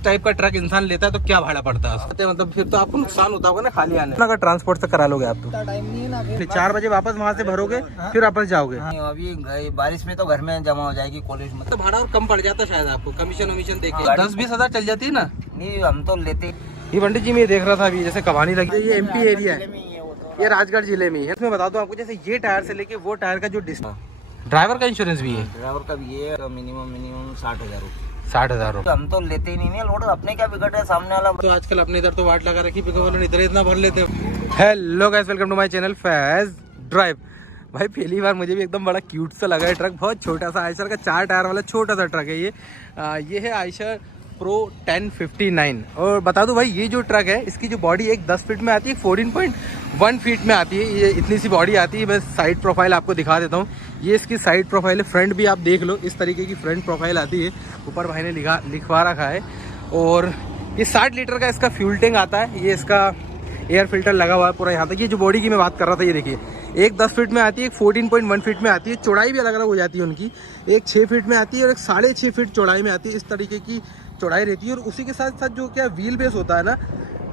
इस टाइप का ट्रक इंसान लेता है तो क्या भाड़ा पड़ता है उसका, मतलब फिर तो आपको नुकसान होता होगा ना खाली आने। अगर ट्रांसपोर्ट से करा लोगे आप तो टाइम नहीं है ना, 4 बजे वापस वहाँ से भरोगे फिर वापस जाओगे। अभी बारिश में तो घर में जमा हो जाएगी कॉलेज में, तो भाड़ा और कम पड़ जाता शायद आपको, कमीशन वमीशन देके 10-20 हजार चल जाती है ना। नहीं हम तो लेते। ये पंडित जी मैं देख रहा था अभी जैसे कवानी लगी है, ये एमपी एरिया है, ये राजगढ़ जिले में है। इसमें बता दूं आपको जैसे ये टायर से लेके वो टायर का जो डिस्टेंस, ड्राइवर का इंश्योरेंस भी है, ड्राइवर का भी है, मिनिमम 60,000 रुपये। 60,000 रुपये। हम तो लेते ही नहीं है लोड, अपने क्या बिगड़ है सामने वाला। तो आजकल अपने इधर तो वाट लगा रखी, पिकअप वाले इधर इतना भर लेते हैं। Hello guys, welcome to my channel Faiz Drive. भाई पहली बार मुझे भी एकदम बड़ा क्यूट सा लगा है ट्रक, बहुत छोटा सा आयशर का 4 टायर वाला छोटा सा ट्रक है ये है आयशर प्रो 1059। और बता दूं भाई ये जो ट्रक है इसकी जो बॉडी एक 10 फीट में आती है, 14.1 फीट में आती है, ये इतनी सी बॉडी आती है। बस साइड प्रोफाइल आपको दिखा देता हूँ, ये इसकी साइड प्रोफाइल है। फ्रंट भी आप देख लो, इस तरीके की फ्रंट प्रोफाइल आती है, ऊपर भाई ने लिखवा रखा है। और ये 60 लीटर का इसका फ्यूल टैंक आता है, ये इसका एयर फिल्टर लगा हुआ है पूरा यहाँ तक। ये जो बॉडी की मैं बात कर रहा था ये देखिए, एक 10 फीट में आती है, एक 14.1 फीट में आती है। चौड़ाई भी अलग अलग हो जाती है उनकी, एक 6 फीट में आती है और एक 6.5 फीट चौड़ाई में आती है। इस तरीके की चौड़ाई रहती है। और उसी के साथ साथ जो क्या व्हील बेस होता है ना,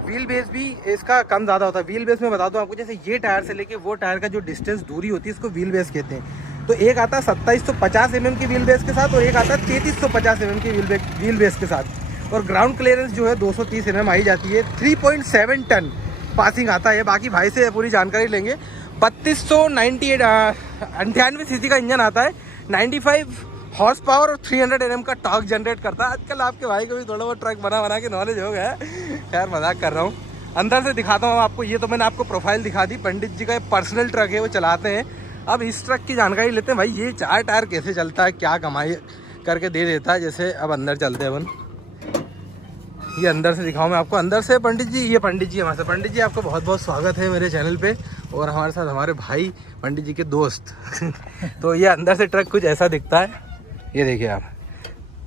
व्हील बेस भी इसका कम ज़्यादा होता है। व्हील बेस में बता दूँ आपको, जैसे ये टायर से लेके वो टायर का जो डिस्टेंस दूरी होती है इसको व्हील बेस कहते हैं। तो एक आता है 2750 mm की व्हील बेस के साथ और एक आता है 3350 mm की व्हील बेस के साथ। और ग्राउंड क्लियरेंस जो है 230 mm आई जाती है। 3.7 टन पासिंग आता है। बाकी भाई से पूरी जानकारी लेंगे। 3298 सीसी का इंजन आता है, 95 हॉर्स पावर और 300 Nm का टॉर्क जनरेट करता है। आजकल आपके भाई को भी थोड़ा बहुत ट्रक बना के नॉलेज हो गया है। खैर मजाक कर रहा हूँ। अंदर से दिखाता हूँ आपको। ये तो मैंने आपको प्रोफाइल दिखा दी, पंडित जी का पर्सनल ट्रक है, वो चलाते हैं। अब इस ट्रक की जानकारी लेते हैं। भाई ये 4 टायर कैसे चलता है, क्या कमाई करके दे देता है। जैसे अब अंदर चलते हैं अपन, ये अंदर से दिखाऊं मैं आपको। अंदर से पंडित जी, ये पंडित जी हमारे साथ। पंडित जी आपका बहुत बहुत स्वागत है मेरे चैनल पे, और हमारे साथ हमारे भाई पंडित जी के दोस्त। तो ये अंदर से ट्रक कुछ ऐसा दिखता है, ये देखिए आप।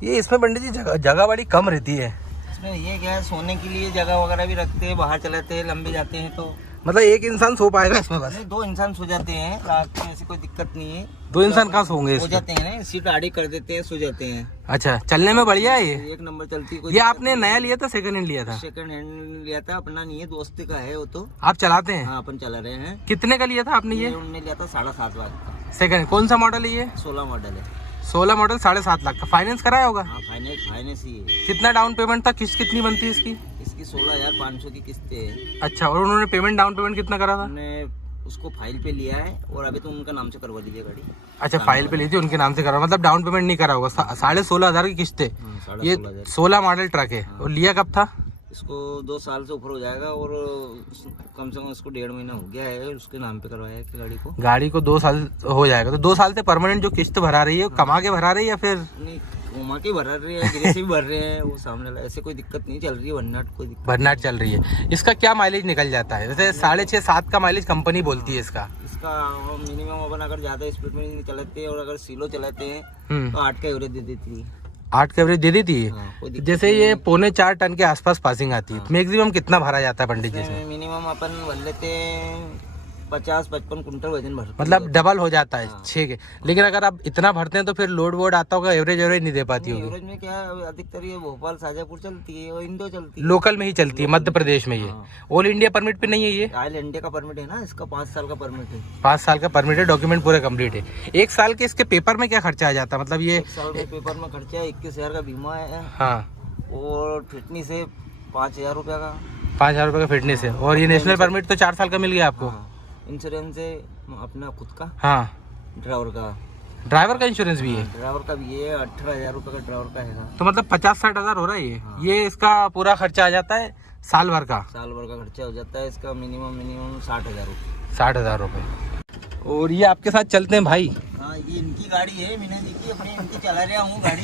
ये इसमें पंडित जी जगह बड़ी कम रहती है। इसमें ये क्या है, सोने के लिए जगह वगैरह भी रखते हैं, बाहर चलाते हैं, लंबे जाते हैं तो मतलब एक इंसान सो पाएगा इसमें? बस 2 इंसान सो जाते हैं रात में, ऐसी कोई दिक्कत नहीं है। 2 इंसान कहाँ सोंगे? सो जाते हैं ना, सीट आड़ी कर देते हैं, सो जाते हैं। अच्छा, चलने में बढ़िया है ये, एक नंबर चलती है। ये आपने नया लिया था सेकंड हैंड लिया था? सेकंड हैंड लिया था, अपना नहीं है, दोस्त का है वो। तो आप चलाते हैं? हाँ अपन चला रहे हैं। कितने का लिया था आपने ये? उन्होंने लिया था 7.5 लाख का सेकंड। कौन सा मॉडल है ये? 16 मॉडल है। 16 मॉडल 7.5 लाख का। फाइनेंस कराया होगा? हाँ फाइनेंस ही है। कितना डाउन पेमेंट था? किस्त कितनी बनती है इसकी? इसकी 16,500 की किस्तें है। अच्छा, और उन्होंने पेमेंट डाउन पेमेंट कितना करा था? उन्होंने उसको फाइल पे लिया है और अभी तो उनका नाम से करवा दीजिए गाड़ी। अच्छा, फाइल पे ली थी, उनके नाम से करा, मतलब डाउन पेमेंट नहीं करा होगा। 16,500 की किस्त है। ये 16 मॉडल ट्रक है। और लिया कब था इसको? 2 साल से ऊपर हो जाएगा, और कम से कम इसको 1.5 महीना हो गया है उसके नाम पे करवाया है कि गाड़ी को 2 साल हो जाएगा। तो 2 साल से परमानेंट जो किस्त भरा रही है कमा के भरा रही है या फिर? नहीं, घुमा के भरा रहे हैं, धीरे से भी भर रहे हैं वो सामने वाला। ऐसे कोई दिक्कत नहीं चल रही है, भन्नाट चल रही है। इसका क्या माइलेज निकल जाता है? वैसे 6.5-7 का माइलेज कंपनी बोलती है इसका। इसका मिनिमम अपन अगर ज्यादा स्पीड में नहीं चलाते और अगर स्लो चलाते हैं तो 8 का एवरेज दे देती है। 8 का एवरेज दे देती है? हाँ, जैसे ये 3.25 टन के आसपास पासिंग आती है। मैक्सिमम कितना भरा जाता है पंडित जी से? मिनिमम अपन भर लेते हैं 50-55 कुंटल वजन भर, मतलब डबल हो जाता है। 6 के। लेकिन अगर आप इतना भरते हैं तो फिर लोड वोड आता होगा, एवरेज नहीं दे पाती होगी? एवरेज में क्या है, अधिकतर ये भोपाल शाजापुर चलती है और इंदौर चलती है, लोकल में ही चलती है मध्य प्रदेश में। ये ऑल इंडिया परमिट पे नहीं है ये? ऑल इंडिया का परमिट है ना इसका, 5 साल का परमिट है। 5 साल का परमिट है, डॉक्यूमेंट पूरे कंप्लीट है। 1 साल के इसके पेपर में क्या खर्चा आ जाता है? मतलब ये 1 साल के पेपर में खर्चा 21,000 का बीमा है। हाँ, और फिटनेस है 5,000 रुपया का। 5,000 रुपये का फिटनेस है। और ये नेशनल परमिट तो 4 साल का मिल गया आपको? इंश्योरेंस है अपना खुद का। हाँ, ड्राइवर का इंश्योरेंस भी है? ड्राइवर का भी है, 18,000 रुपये का ड्राइवर का है। तो मतलब 50-60 हजार हो रहा है ये। हाँ। ये इसका पूरा खर्चा आ जाता है साल भर का? साल भर का खर्चा हो जाता है इसका मिनिमम 60,000 रुपये। 60,000 रुपये। और ये आपके साथ चलते हैं भाई? हाँ, ये इनकी गाड़ी है, मीना जी की, अपनी इनकी चला रहा हूँ गाड़ी।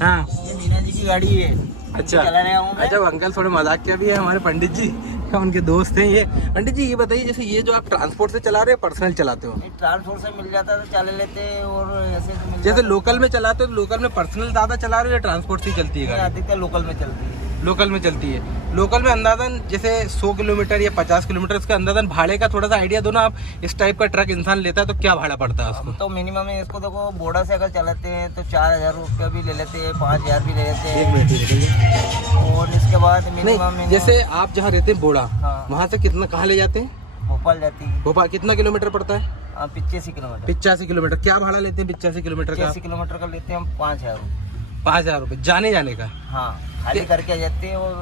हाँ, ये मीना जी की गाड़ी है। अच्छा, चला रहा हूँ। अच्छा, अंकल थोड़े मजाक के भी है हमारे पंडित जी, उनके दोस्त हैं ये। पंडित जी ये बताइए, जैसे ये जो आप ट्रांसपोर्ट से चला रहे हैं, पर्सनल चलाते हो? ट्रांसपोर्ट से मिल जाता है तो चला लेते हैं, और ऐसे जैसे लोकल में चलाते हो तो लोकल में पर्सनल ज्यादा चला रहे हो या ट्रांसपोर्ट से चलती है गाड़ी? अधिकतर लोकल में चलती है। लोकल में चलती है। लोकल में अंदाजन जैसे 100 किलोमीटर या 50 किलोमीटर इसका अंदाजन भाड़े का थोड़ा सा आइडिया दो ना आप। इस टाइप का ट्रक इंसान लेता है तो क्या भाड़ा पड़ता है उसको? तो मिनिमम इसको देखो बोड़ा से अगर चलाते हैं तो 4,000 रुपया भी ले लेते हैं, 5,000 भी ले लेते हैं। 1 मिनट। और इसके बाद मिनिमम जैसे आप जहाँ रहते हैं बोड़ा, हाँ। वहाँ से कितना कहाँ ले जाते हैं? भोपाल जाती है। भोपाल कितना किलोमीटर पड़ता है? 85 किलोमीटर। 85 किलोमीटर। क्या भाड़ा लेते हैं 85 किलोमीटर का? 85 किलोमीटर का लेते हैं हम 5,000 रुपये। 5,000 रुपये जाने जाने का? हाँ, खाली करके आ जाते हैं। और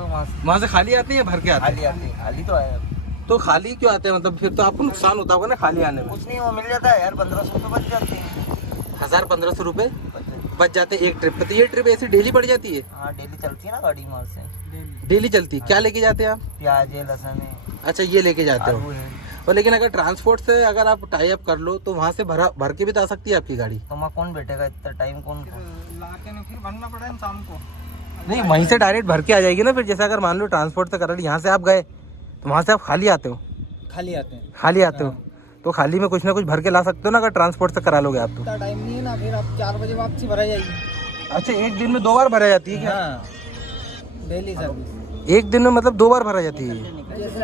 वहाँ से खाली आते हैं या भर के आते हैं? खाली आते हैं। खाली तो आया। तो खाली क्यों आते हैं? मतलब फिर तो आपको नुकसान होता होगा ना खाली आने में। कुछ नहीं, वो मिल जाता है यार, 1,500 रुपये बच जाते हैं। 1,000-1,500 रुपये बच जाते हैं एक ट्रिप पे। तो ये ट्रिप ऐसी डेली पड़ जाती है? हाँ, डेली चलती है ना गाड़ी वहाँ से। डेली चलती है। क्या लेके जाते हैं आप? प्याज है, लहसुन है, अच्छा, ये लेके जाते आलू हो। है। और लेकिन अगर ट्रांसपोर्ट से अगर आप टाई अप कर लो तो वहाँ से भर के भी तो आ सकती है आपकी गाड़ी। तो वहाँ कौन बैठेगा इतना टाइम? कौन लाके फिर भरना पड़ा है शाम को। नहीं, वहीं से डायरेक्ट भर के आ जाएगी ना फिर। जैसे अगर मान लो ट्रांसपोर्ट से कर यहाँ से आप गए तो वहाँ से आप खाली आते हो? खाली आते हैं। खाली आते हो तो खाली में कुछ ना कुछ भर के ला सकते हो ना अगर ट्रांसपोर्ट से करा लोगे आप तो। टाइम नहीं है ना, फिर आप 4 बजे वापसी भरा जाएगी। अच्छा, एक दिन में 2 बार भरा जाती है क्या? Daily service. एक दिन में मतलब 2 बार भरा जाती है? जैसे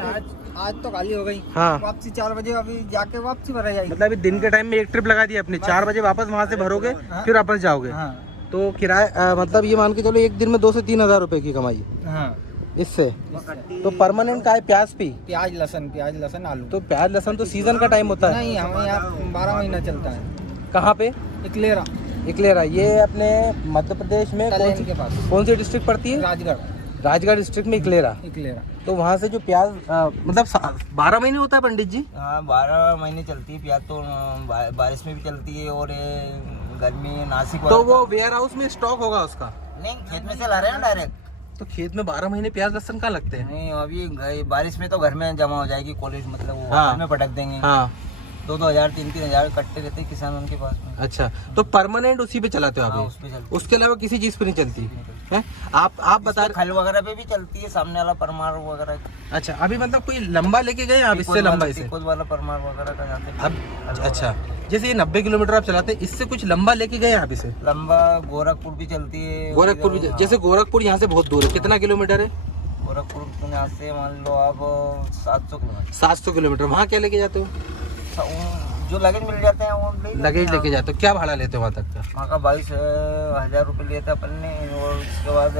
आज तो खाली हो गई। हाँ, वापसी 4 बजे अभी जाके वापसी भरा जाएगी। मतलब अभी दिन के टाइम में एक ट्रिप लगा दी अपने, 4 बजे वापस वहाँ से भरोगे फिर वापस जाओगे। हाँ। तो किराया मतलब ये मान के चलो एक दिन में 2 से 3 हज़ार रुपए की कमाई हाँ। इससे। तो परमानेंट का है प्याज भी? प्याज लहसुन आलू। तो प्याज लहसुन तो सीजन का टाइम होता है? नहीं, हमें यहाँ 12 महीना चलता है। कहाँ पे? इकलेरा। ये अपने मध्य प्रदेश में कल्याण के पास। कौन सी डिस्ट्रिक्ट पड़ती है? राजगढ़ डिस्ट्रिक्ट में इकलेरा। तो वहाँ से जो प्याज मतलब 12 महीने होता है पंडित जी? हाँ, 12 महीने चलती है प्याज तो। बारिश में भी चलती है और गर्मी नासिक। तो वो वेयर हाउस में स्टॉक होगा उसका? नहीं, खेत में से ला रहे हैं ना डायरेक्ट। तो खेत में 12 महीने प्याज लहसुन कहाँ लगते हैं? नहीं, अभी बारिश में तो घर में जमा हो जाएगी कॉलेज, मतलब वो हाँ। घर में पटक देंगे। हाँ। 2-2 हज़ार 3-3 हज़ार कट्टे रहते हैं किसान उनके पास में। अच्छा, तो परमानेंट उसी पे चलाते हो आप? हाँ, उस पे चलती उसके अलावा किसी चीज पे नहीं चलती है? आप बता रहे। खल वगैरह पे भी चलती है, सामने वाला परमार वगैरह। अच्छा, अभी मतलब कोई लंबा लेके गए आप? इससे लंबा इसे टिकोज वाला परमार वगैरह का जाते हैं। अब अच्छा, जैसे ये 90 किलोमीटर आप चलाते हैं, इससे कुछ लंबा लेके गए आप इसे? लंबा गोरखपुर भी चलती है। गोरखपुर भी? जैसे गोरखपुर यहाँ से बहुत दूर है, कितना किलोमीटर है? गोरखपुर यहाँ से मान लो आप 700 किलोमीटर। 700 किलोमीटर। वहाँ क्या लेके जाते हो? जो लगेज मिल जाते हैं वो लगेज लेके जाते हो। क्या भाड़ा लेते हो वहाँ तक का? वहाँ का 22,000 रुपये लिया था अपन ने। और उसके बाद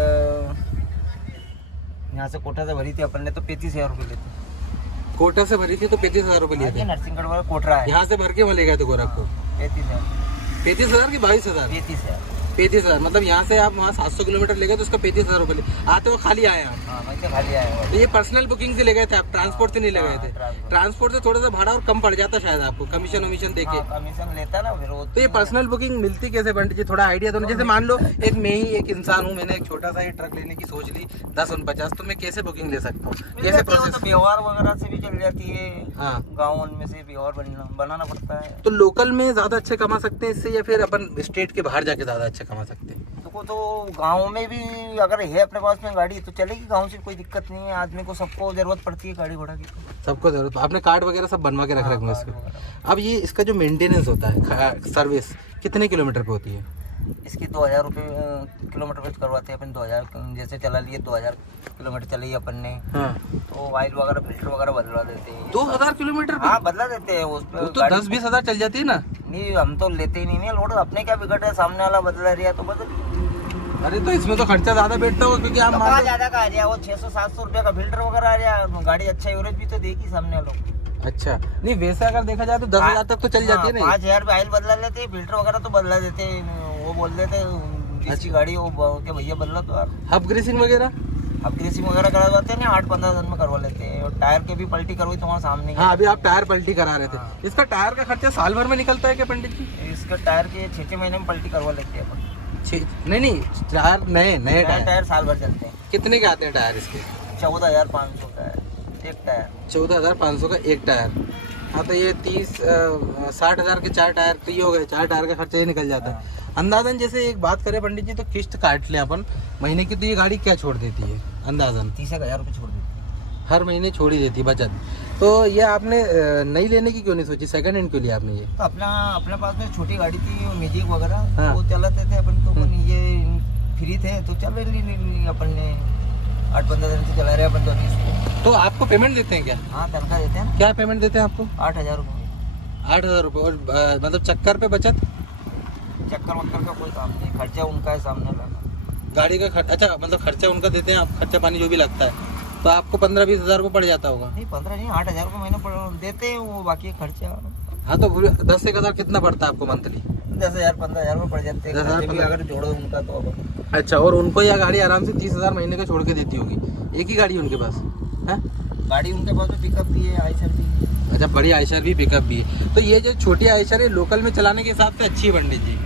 यहाँ से कोटा से भरी थी अपन ने तो 35,000 रुपये लेते। कोटा से भरी थी तो 35,000 रुपये लिए थे? नरसिंहगढ़ वाला कोटरा है, यहाँ से भर के वहाँ ले गए थे गोरखपुर? 35,000। 35,000 की 22,000? 35,000। 35,000 मतलब यहाँ से आप वहाँ 700 किलोमीटर ले गए तो उसका 35,000 रुपये आते हुए खाली आए आप? हाँ, वहीं से खाली आया हुआ। तो ये पर्सनल बुकिंग से ले गए थे आप, ट्रांसपोर्ट से नहीं ले गए थे? ट्रांसपोर्ट से थोड़ा सा भाड़ा और कम पड़ जाता शायद आपको, कमीशन वमीशन देके। कमीशन लेता ना फिर वो। तो ये पर्सनल बुकिंग मिलती कैसे पंडित जी? थोड़ा आइडिया दो ना। जैसे मान लो मैं ही एक इंसान हूँ, मैंने एक छोटा सा ही ट्रक लेने की सोच ली 10-50, तो मैं कैसे बुकिंग ले सकता हूँ? कैसे प्रोसेस? व्यवहार वगैरह से भी चल जाती है। हाँ, गाँव में से व्यवहार बनाना पड़ता है। तो लोकल में ज्यादा अच्छे कमा सकते हैं इससे या फिर अपन स्टेट के बाहर जाके ज्यादा अच्छे कमा सकते हैं? तो गांव में भी अगर है अपने पास में गाड़ी तो चलेगी, गांव से कोई दिक्कत नहीं है। आदमी को सबको जरूरत पड़ती है गाड़ी घोड़ा की। सबको जरूरत? आपने कार्ड वगैरह सब बनवा के रख रखे इसको? अब ये इसका जो मेंटेनेंस होता है, सर्विस कितने किलोमीटर पे होती है? इसकी 2,000 रुपये किलोमीटर पे करवाते हैं अपन। 2,000 जैसे चला लिए, 2,000 किलोमीटर चली अपन ने। हाँ। तो ऑयल वगैरह फिल्टर वगैरह बदलवा देते हैं। 2,000 किलोमीटर? हाँ, बदला देते हैं उस पे। तो 10-20 हज़ार चल जाती है ना? नहीं, हम तो लेते ही नहीं लोड। अपने क्या बिगड़ है, सामने वाला बदला रहा तो बदल। अरे तो इसमें तो खर्चा ज्यादा बैठता होगा क्योंकि आप तो ज्यादा का आ रहा है वो 600-700 रुपये का फिल्टर वगैरह आ रहा है। गाड़ी अच्छा एवरेज भी तो देगी सामने लोग। अच्छा, नहीं वैसे अगर देखा जाए तो 10,000 तक तो चल जाती है ना? 5,000 रुपये ऑयल बदला लेते हैं, फिल्टर वगैरह तो बदला देते हैं। वो बोल देते जिसकी गाड़ी वो के भैया बदला तो यार। हब ग्रीसिंग वगैरह? अब ग्रीसिंग वगैरह करवाते हैं ना, 8-15 दिन में करवा लेते हैं। और टायर के भी पलटी करवाई तुम्हारे सामने। हाँ, अभी आप टायर पलटी करा रहे थे। इसका टायर का खर्चा साल भर में निकलता है क्या पंडित जी? इसका टायर के 6-6 महीने में पलटी करवा लेते हैं अपन। नहीं, टायर नए टायर साल भर चलते हैं। कितने के आते हैं टायर इसके? 14,500 का है एक टायर। 14,500 का एक टायर? हाँ, तो ये 60,000 के 4 टायर तो ये हो गए। 4 टायर का खर्चा ये निकल जाता है अंदाजन। जैसे एक बात करें पंडित जी, तो किस्त काट लें अपन महीने की, तो ये गाड़ी क्या छोड़ देती है अंदाजन? 30,000 रुपये छोड़ देती है हर महीने छोड़ ही देती बचत। तो ये आपने नई लेने की क्यों नहीं सोची? सेकंड हैंड क्यों लिया आपने ये? तो अपने पास में छोटी गाड़ी थी, मैजिक वगैरह। हाँ। वो चलाते थे अपन तो। ये फ्री थे तो चल ली अपन ने। 8-15 दिन से चला रहे हैं अपन 24 तो आपको पेमेंट देते हैं क्या? हाँ तनख्वाह देते हैं। क्या पेमेंट देते हैं आपको? 8,000 रुपये। 8,000 रुपये। और मतलब चक्कर पे बचत? चक्कर वक्कर का कोई काम नहीं, खर्चा उनका है सामने लाना। गाड़ी का खर्चा? अच्छा, मतलब खर्चा उनका देते हैं, आप खर्चा पानी जो भी लगता है तो आपको 15-20 हज़ार को पड़ जाता होगा? नहीं 15 नहीं, 8,000 रुपये महीना देते हैं वो, बाकी खर्चा। हाँ तो 10 से 1,000 कितना पड़ता है आपको मंथली? 10,000-15,000 रुपये पड़ जाते हैं 10,000 अगर जोड़ो उनका तो। अब अच्छा, और उनको यह गाड़ी आराम से 30,000 महीने का छोड़ के देती होगी? एक ही गाड़ी है उनके पास है? गाड़ी उनके पास में पिकअप भी है, आइसर भी है। अच्छा, बड़ी आयशर भी, पिकअप भी है। तो ये जो छोटी आयशर है लोकल में चलाने के हिसाब से अच्छी है पंडित जी,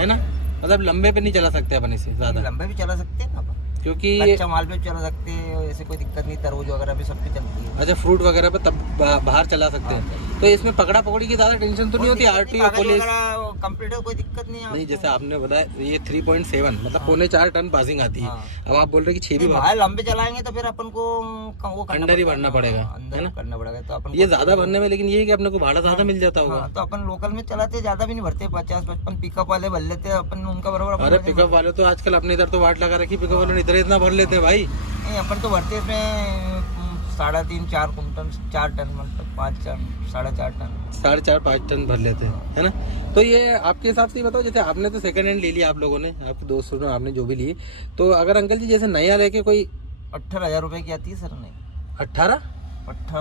है ना? मतलब लंबे पे नहीं चला सकते अपन इसे ज़्यादा? लंबे भी चला सकते हैं अपन, क्योंकि कच्चा माल पे चला सकते हैं, ऐसे कोई दिक्कत नहीं। तरबूज वगैरह भी सब पे चलती है। अच्छा, फ्रूट वगैरह पे तब बाहर चला सकते हैं। तो इसमें पकड़ा पकड़ी की ज़्यादा टेंशन तो नहीं होती? आरटीओ पुलिस कंप्लीट है, कोई दिक्कत नहीं है। नहीं, जैसे आपने बताया ये 3.7 मतलब 4.25 टन पासिंग आती है। अब आप बोल रहे कि 6 भी बाहर लंबे चलाएंगे तो फिर अपन को वो अंदर ही भरना पड़ेगा, है ना? करना पड़ेगा तो अपन ये ज़्यादा भरने में, लेकिन ये है कि अपने को भाड़ा ज़्यादा मिल जाता होगा। तो अपन लोकल में चलाते ज़्यादा भी नहीं भरते, 50-55 पिकअप वाले भर लेते हैं अपन उनका बराबर। अरे पिकअप वाले तो आजकल अपने इधर तो वाट लगा रखी, पिकअप वाले इधर इतना भर लेते हैं भाई। नहीं अपन तो भरते इसमें 3.5-4 कुंटल, 4 टन, मतलब 5-4 टन 4.5-5 टन भर लेते हैं, है ना? तो ये आपके हिसाब से ही बताओ, जैसे आपने तो सेकंड हैंड ले लिया, आप लोगों ने, आपके दोस्तों ने, आपने जो भी लिए, तो अगर अंकल जी जैसे नया लेके कोई 18,000 रुपये की आती है सर? नहीं 18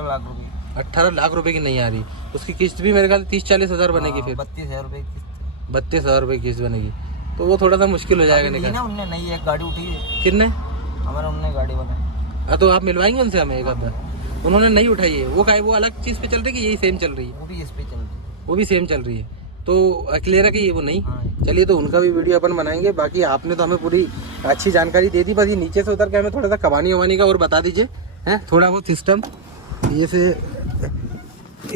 लाख रुपये। 18 लाख रुपए की नहीं आ रही, उसकी किस्त भी मेरे ख्याल 30-40 हज़ार बनेगी। फिर 32,000 रुपये की। 32,000 रुपये किस्त बनेगी, तो वो थोड़ा सा मुश्किल हो जाएगा निकाल। ना उनने नई एक गाड़ी उठी है। कितने? हमारा उनने गाड़ी बनाई। तो आप मिलवाएंगे उनसे हमें एक आध बार? उन्होंने नहीं उठाई है वो, वो अलग चीज़ पे चल रही है कि यही सेम चल रही है? वो भी इस पे चल रही है। वो भी सेम चल रही है, तो क्लियर है कि ये वो नहीं। हाँ। चलिए, तो उनका भी वीडियो अपन बनाएंगे। बाकी आपने तो हमें पूरी अच्छी जानकारी दे दी, बस ये नीचे से उतर के हमें थोड़ा सा कबानी वबानी का और बता दीजिए, हैं? थोड़ा बहुत सिस्टम ये से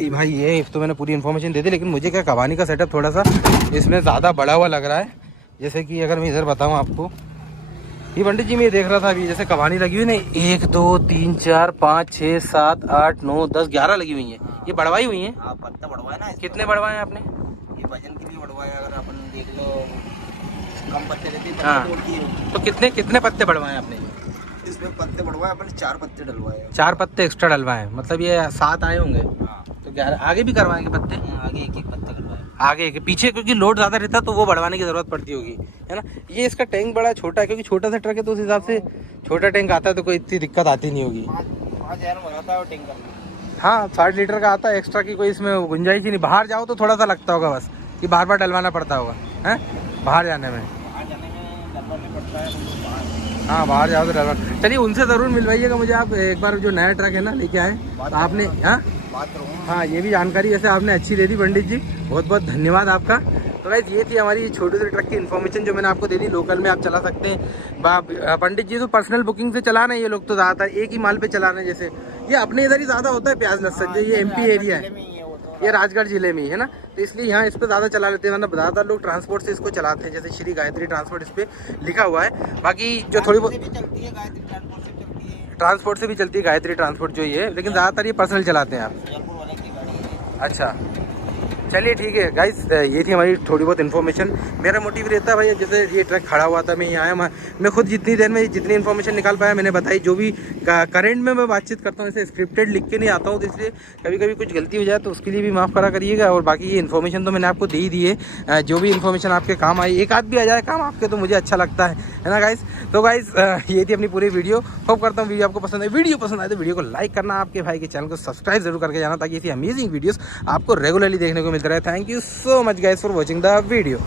भाई, ये तो मैंने पूरी इन्फॉर्मेशन दे दी, लेकिन मुझे क्या कबानी का सेटअप थोड़ा सा इसमें ज़्यादा बड़ा हुआ लग रहा है। जैसे कि अगर मैं इधर बताऊँ आपको, ये पंडित जी मैं देख रहा था अभी, जैसे कबानी लगी हुई नहीं, 1 2 3 4 5 6 7 8 9 10 11 लगी हुई हैं। ये बढ़वाई हुई हैं? हाँ, पत्ता बढ़वाया ना। कितने बढ़वाए हैं आपने? ये वजन के लिए बढ़वाया। अगर अपन देख लो कम पत्ते रहते हैं, हाँ। पत्ते तोड़ती है। तो कितने पत्ते बढ़वाए आपने? इसमें पत्ते बढ़वाए अपन, 4 पत्ते डलवाए। 4 पत्ते एक्स्ट्रा डलवाए, मतलब ये 7 आए होंगे। हाँ। तो 11 आगे भी करवाएंगे पत्ते? आगे एक पत्ता करवाया। आगे के पीछे, क्योंकि लोड ज़्यादा रहता है तो वो बढ़वाने की ज़रूरत पड़ती होगी, है ना? ये इसका टैंक बड़ा छोटा है, क्योंकि छोटा सा ट्रक है तो उस हिसाब से छोटा टैंक आता है तो कोई इतनी दिक्कत आती नहीं होगी। 5,000 में आता है टैंकर। हाँ, 60 लीटर का आता है, एक्स्ट्रा की कोई इसमें गुंजाइश ही नहीं। बाहर जाओ तो थोड़ा सा लगता होगा बस, कि बार बार डलवाना पड़ता होगा, है बाहर जाने में? डलवाना पड़ता है। हाँ, बाहर जाओ तो डलवा। चलिए, उनसे ज़रूर मिलवाइएगा मुझे आप एक बार, जो नया ट्रक है ना लेके आए तो आपने। हाँ, ये भी जानकारी वैसे आपने अच्छी दे दी पंडित जी, बहुत बहुत धन्यवाद आपका। तो गाइस, ये थी हमारी छोटे से ट्रक की इन्फॉर्मेशन जो मैंने आपको दे दी। लोकल में आप चला सकते हैं। पंडित जी तो पर्सनल बुकिंग से चलाना है, ये लोग तो ज़्यादातर एक ही माल पे चलाना है। जैसे ये अपने इधर ही ज़्यादा होता है प्याज लहसुन, जो ये MP एरिया है, ये राजगढ़ जिले में ही है ना, तो इसलिए यहाँ इस पर ज़्यादा चला लेते हैं। मतलब ज़्यादातर लोग ट्रांसपोर्ट से इसको चलाते हैं, जैसे श्री गायत्री ट्रांसपोर्ट इस पर लिखा हुआ है। बाकी जो थोड़ी बहुत ट्रांसपोर्ट से भी चलती है गायत्री ट्रांसपोर्ट जो ये है, लेकिन ज़्यादातर ये पर्सनल चलाते हैं आप। अच्छा, चलिए ठीक है गाइस, ये थी हमारी थोड़ी बहुत इन्फॉर्मेशन। मेरा मोटिव रहता है भाई, जैसे ये ट्रक खड़ा हुआ था, मैं यहाँ आया, मैं खुद जितनी देर में जितनी इन्फॉर्मेशन निकाल पाया मैंने बताई। जो भी करंट में मैं बातचीत करता हूँ, ऐसे स्क्रिप्टेड लिख के नहीं आता हूँ, तो इसलिए कभी कभी कुछ गलती हो जाए तो उसके लिए भी माफ़ करा करिएगा। और बाकी ये इन्फॉर्मेशन तो मैंने आपको दे ही दी है। जो भी इन्फॉर्मेशन आपके काम आई, एक आध भी आ जाए काम आपके, तो मुझे अच्छा लगता है ना गाइस। तो गाइस, ये थी अपनी पूरी वीडियो। होप करता हूँ वीडियो आपको पसंद है। वीडियो पसंद आए तो वीडियो को लाइक करना, आपके भाई के चैनल को सब्सक्राइब जरूर करके जाना, ताकि ऐसी अमेजिंग वीडियोस आपको रेगुलरली देखने को मिलते रहे। Thank you so much guys for watching the video.